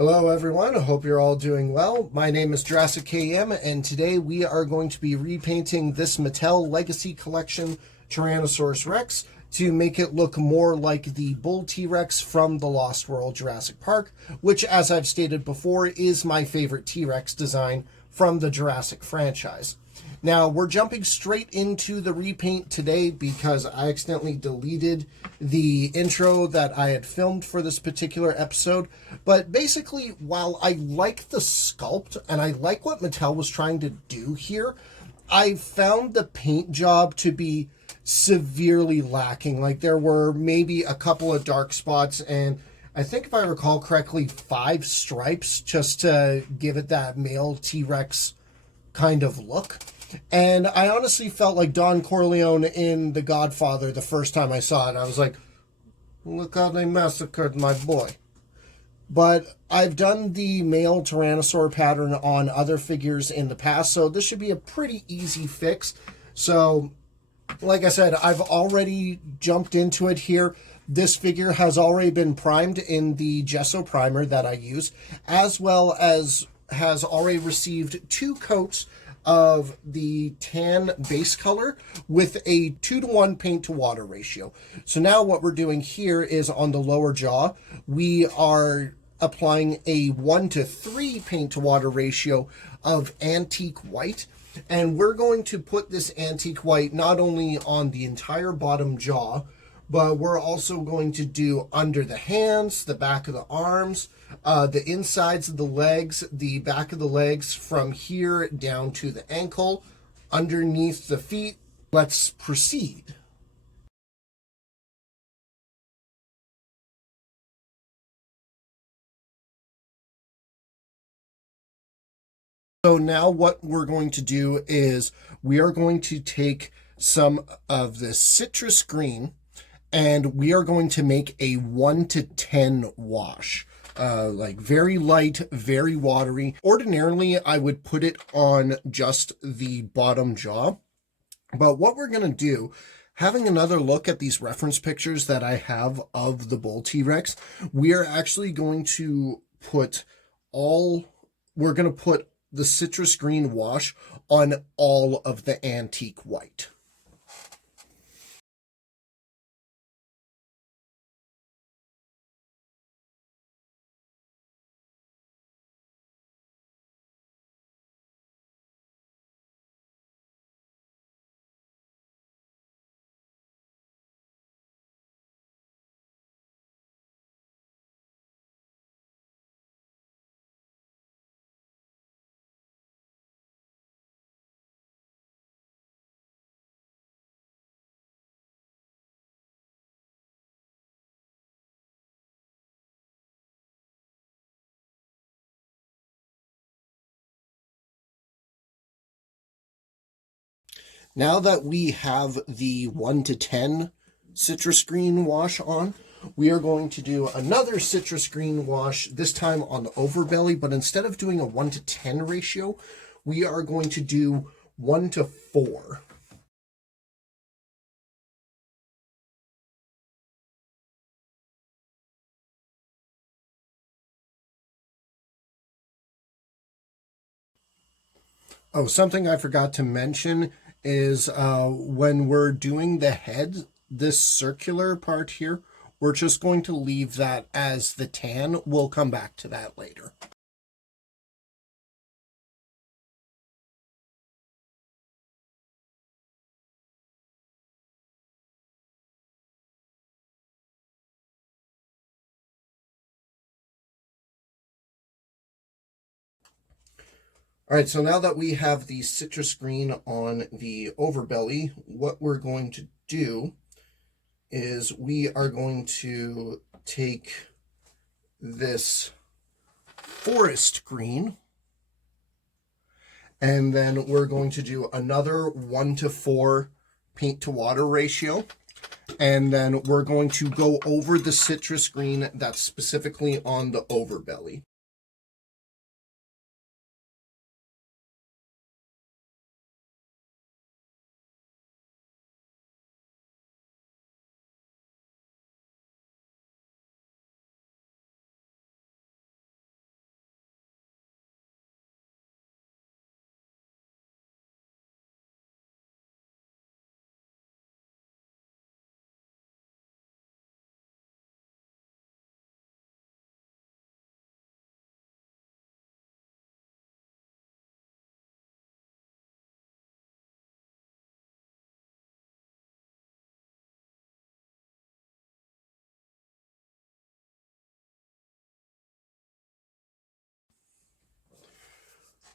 Hello everyone, I hope you're all doing well. My name is JurassicKM and today we are going to be repainting this Mattel Legacy Collection Tyrannosaurus Rex to make it look more like the Bull T-Rex from the Lost World Jurassic Park, which, as I've stated before, is my favorite T-Rex design from the Jurassic franchise. Now, we're jumping straight into the repaint today because I accidentally deleted the intro that I had filmed for this particular episode. But basically, while I like the sculpt and I like what Mattel was trying to do here, I found the paint job to be severely lacking. Like, there were maybe a couple of dark spots and I think, if I recall correctly, 5 stripes just to give it that male T-Rex kind of look. And I honestly felt like Don Corleone in The Godfather the first time I saw it. I was like, look how they massacred my boy. But I've done the male Tyrannosaur pattern on other figures in the past, so this should be a pretty easy fix. So, like I said, I've already jumped into it here. This figure has already been primed in the gesso primer that I use, as well as has already received 2 coats of the tan base color with a 2-to-1 paint to water ratio. So now what we're doing here is on the lower jaw, we are applying a 1-to-3 paint to water ratio of antique white. And we're going to put this antique white not only on the entire bottom jaw, but we're also going to do under the hands, the back of the arms, the insides of the legs, the back of the legs from here down to the ankle, underneath the feet. Let's proceed. So now what we're going to do is we are going to take some of this citrus green and we are going to make a 1-to-10 wash. Like very light, very watery. Ordinarily, I would put it on just the bottom jaw. But what we're going to do, having another look at these reference pictures that I have of the Bull T-Rex, we are actually going to put we're going to put the citrus green wash on all of the antique white. Now that we have the 1-to-10 citrus green wash on, we are going to do another citrus green wash, this time on the overbelly, but instead of doing a 1-to-10 ratio, we are going to do 1-to-4. Oh, something I forgot to mention is when we're doing the head, this circular part here, we're just going to leave that as the tan. We'll come back to that later. All right, so now that we have the citrus green on the overbelly, what we're going to do is we are going to take this forest green and then we're going to do another 1-to-4 paint to water ratio. And then we're going to go over the citrus green that's specifically on the overbelly.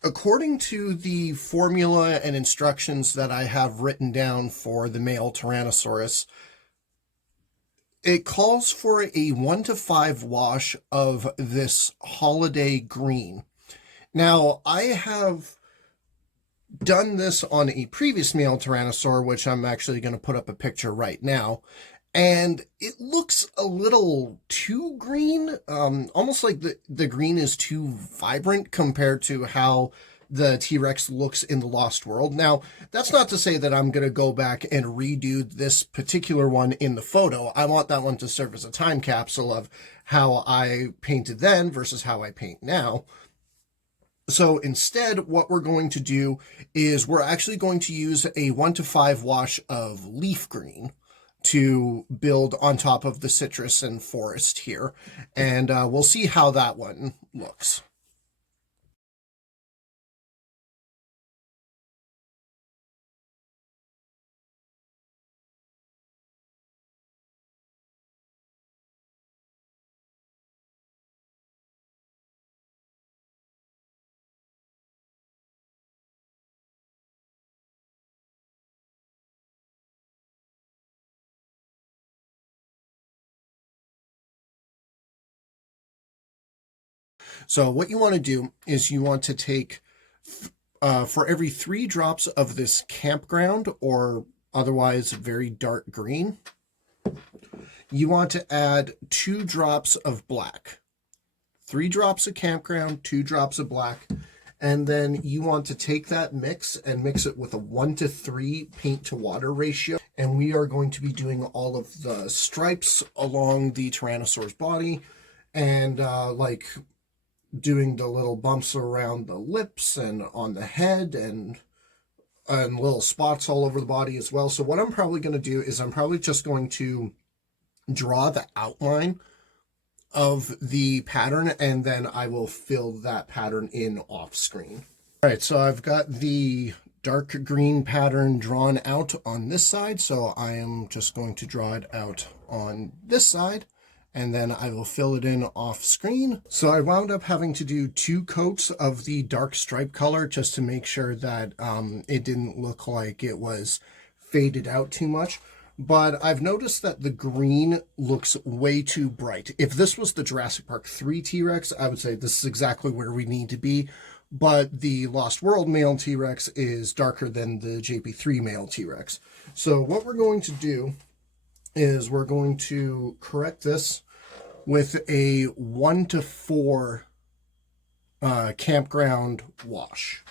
According to the formula and instructions that I have written down for the male Tyrannosaurus, it calls for a 1-to-5 wash of this holiday green. Now, I have done this on a previous male Tyrannosaur, which I'm actually going to put up a picture right now, and it looks a little too green, almost like the green is too vibrant compared to how the T-Rex looks in the Lost World. Now, that's not to say that I'm going to go back and redo this particular one in the photo. I want that one to serve as a time capsule of how I painted then versus how I paint now. So instead, what we're going to do is we're actually going to use a 1-to-5 wash of leaf green to build on top of the citrus and forest here. And we'll see how that one looks. So what you want to do is you want to take, for every 3 drops of this campground, or otherwise very dark green, you want to add 2 drops of black. 3 drops of campground, 2 drops of black, and then you want to take that mix and mix it with a 1-to-3 paint to water ratio. And we are going to be doing all of the stripes along the Tyrannosaur's body, and like doing the little bumps around the lips and on the head, and little spots all over the body as well. So what I'm probably going to do is I'm probably just going to draw the outline of the pattern, and then I will fill that pattern in off screen. All right, so I've got the dark green pattern drawn out on this side, so I am just going to draw it out on this side, and then I will fill it in off screen. So I wound up having to do 2 coats of the dark stripe color just to make sure that it didn't look like it was faded out too much. But I've noticed that the green looks way too bright. If this was the Jurassic Park 3 T-Rex, I would say this is exactly where we need to be. But the Lost World male T-Rex is darker than the JP3 male T-Rex. So what we're going to do is we're going to correct this with a 1-to-4 campground wash.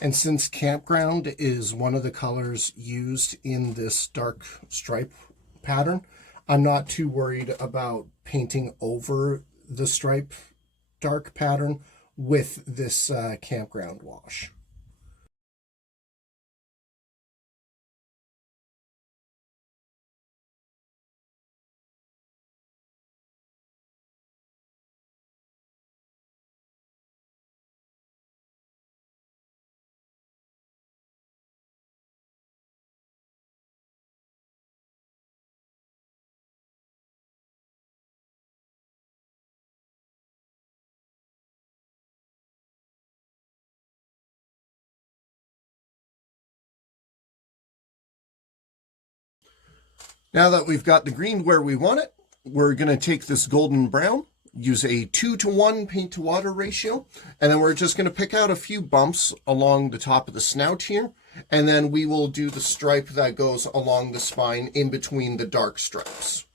And since campground is one of the colors used in this dark stripe pattern, I'm not too worried about painting over the stripe dark pattern with this campground wash. Now that we've got the green where we want it, we're going to take this golden brown, use a 2-to-1 paint to water ratio, and then we're just going to pick out a few bumps along the top of the snout here, and then we will do the stripe that goes along the spine in between the dark stripes.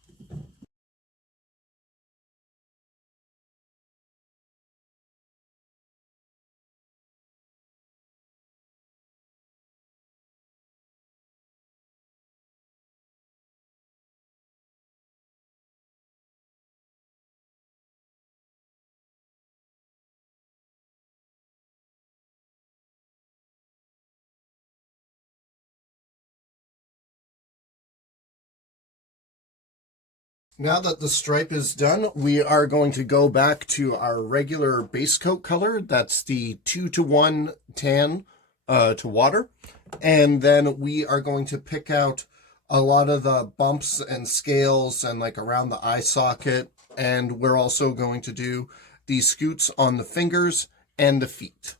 Now that the stripe is done, we are going to go back to our regular base coat color. That's the 2-to-1 tan to water. And then we are going to pick out a lot of the bumps and scales and like around the eye socket. And we're also going to do the scoots on the fingers and the feet.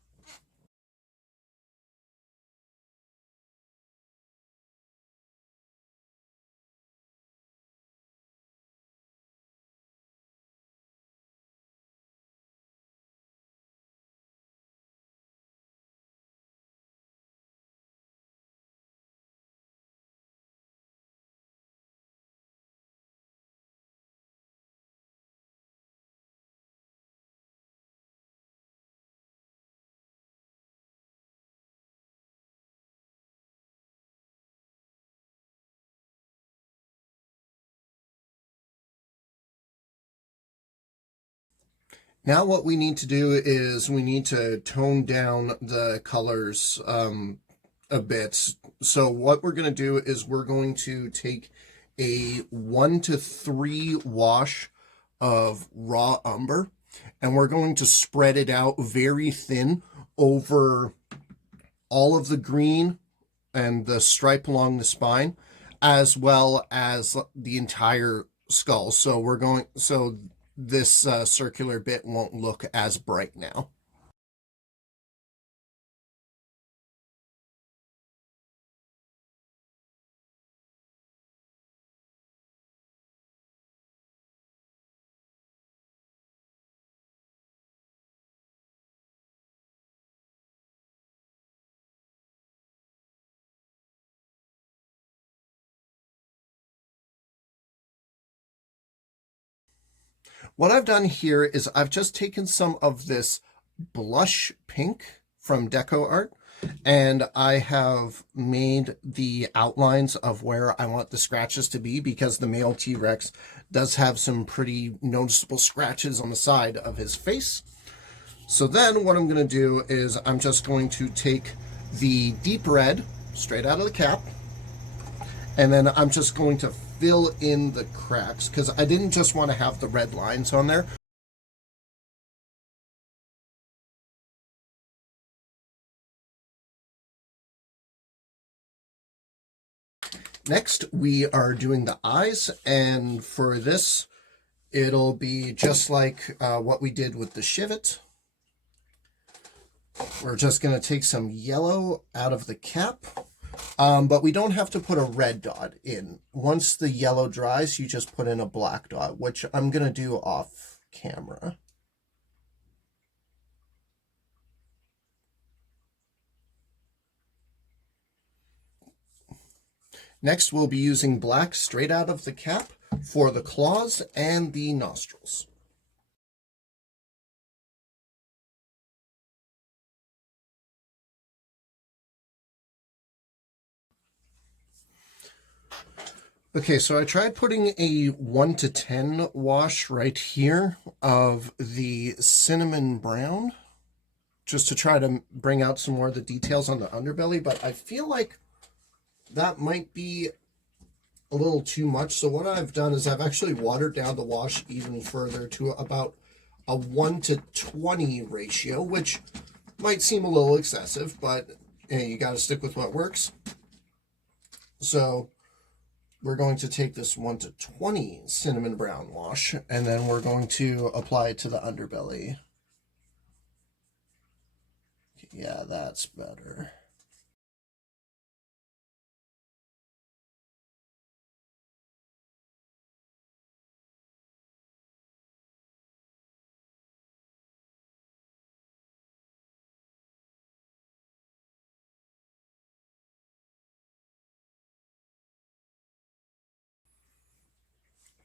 Now what we need to do is we need to tone down the colors a bit. So what we're going to do is we're going to take a 1 to 3 wash of raw umber, and we're going to spread it out very thin over all of the green and the stripe along the spine, as well as the entire skull. So this circular bit won't look as bright now. What I've done here is I've just taken some of this blush pink from Deco Art, and I have made the outlines of where I want the scratches to be, because the male T-Rex does have some pretty noticeable scratches on the side of his face. So then what I'm going to do is I'm just going to take the deep red straight out of the cap, and then I'm just going to fill in the cracks, because I didn't just want to have the red lines on there. Next, we are doing the eyes, and for this, it'll be just like what we did with the Shivet. We're just going to take some yellow out of the cap, but we don't have to put a red dot in. Once the yellow dries, you just put in a black dot, which I'm going to do off camera. Next, we'll be using black straight out of the cap for the claws and the nostrils. Okay, so I tried putting a 1 to 10 wash right here of the cinnamon brown, just to try to bring out some more of the details on the underbelly, but I feel like that might be a little too much. So what I've done is I've actually watered down the wash even further to about a 1 to 20 ratio, which might seem a little excessive, but hey, you got to stick with what works. So we're going to take this 1 to 20 cinnamon brown wash, and then we're going to apply it to the underbelly. Yeah, that's better.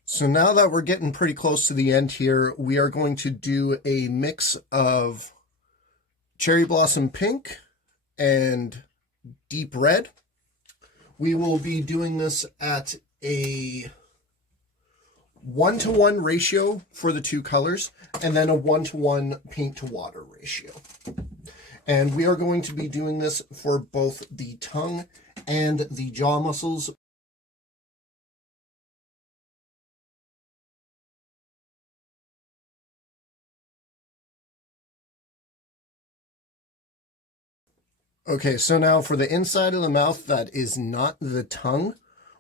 So now that we're getting pretty close to the end here, we are going to do a mix of cherry blossom pink and deep red. We will be doing this at a 1 to 1 ratio for the two colors, and then a 1 to 1 paint to water ratio. And we are going to be doing this for both the tongue and the jaw muscles. Okay, so now for the inside of the mouth that is not the tongue,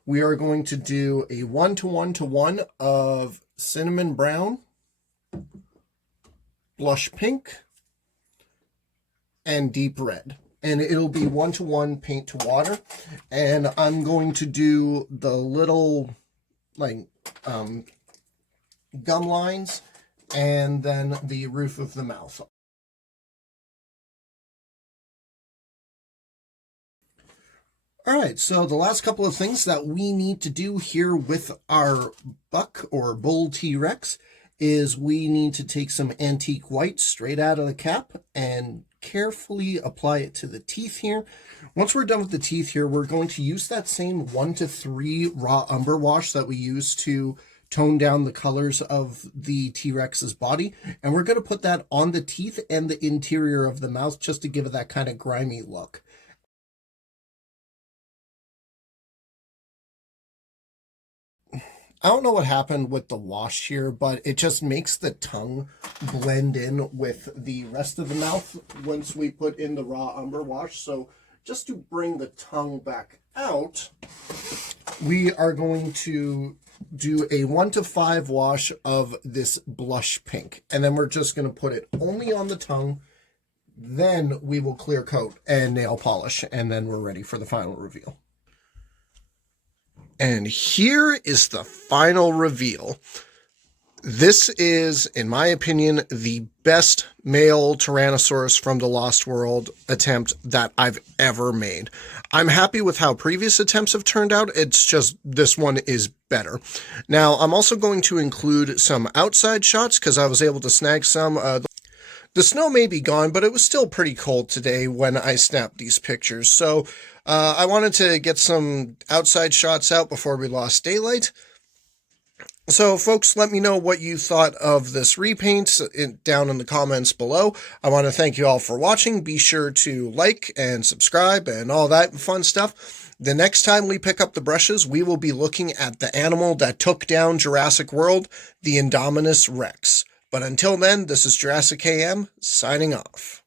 we are going to do a 1 to 1 to 1 of cinnamon brown, blush pink, and deep red. And it'll be 1-to-1 paint to water. And I'm going to do the little, like, gum lines and then the roof of the mouth. All right, so the last couple of things that we need to do here with our buck or bull T-Rex is we need to take some antique white straight out of the cap and carefully apply it to the teeth here. Once we're done with the teeth here, we're going to use that same 1 to 3 raw umber wash that we use to tone down the colors of the T-Rex's body. And we're going to put that on the teeth and the interior of the mouth just to give it that kind of grimy look. I don't know what happened with the wash here, but it just makes the tongue blend in with the rest of the mouth once we put in the raw umber wash. So just to bring the tongue back out, we are going to do a 1 to 5 wash of this blush pink. And then we're just going to put it only on the tongue. Then we will clear coat and nail polish, and then we're ready for the final reveal. And here is the final reveal. This is, in my opinion, the best male Tyrannosaurus from the Lost World attempt that I've ever made. I'm happy with how previous attempts have turned out. It's just this one is better. Now, I'm also going to include some outside shots because I was able to snag some. The snow may be gone, but it was still pretty cold today when I snapped these pictures. So I wanted to get some outside shots out before we lost daylight. So folks, let me know what you thought of this repaint down in the comments below. I want to thank you all for watching. Be sure to like and subscribe and all that fun stuff. The next time we pick up the brushes, we will be looking at the animal that took down Jurassic World, the Tyrannosaurus Rex. But until then, this is JurassicKM signing off.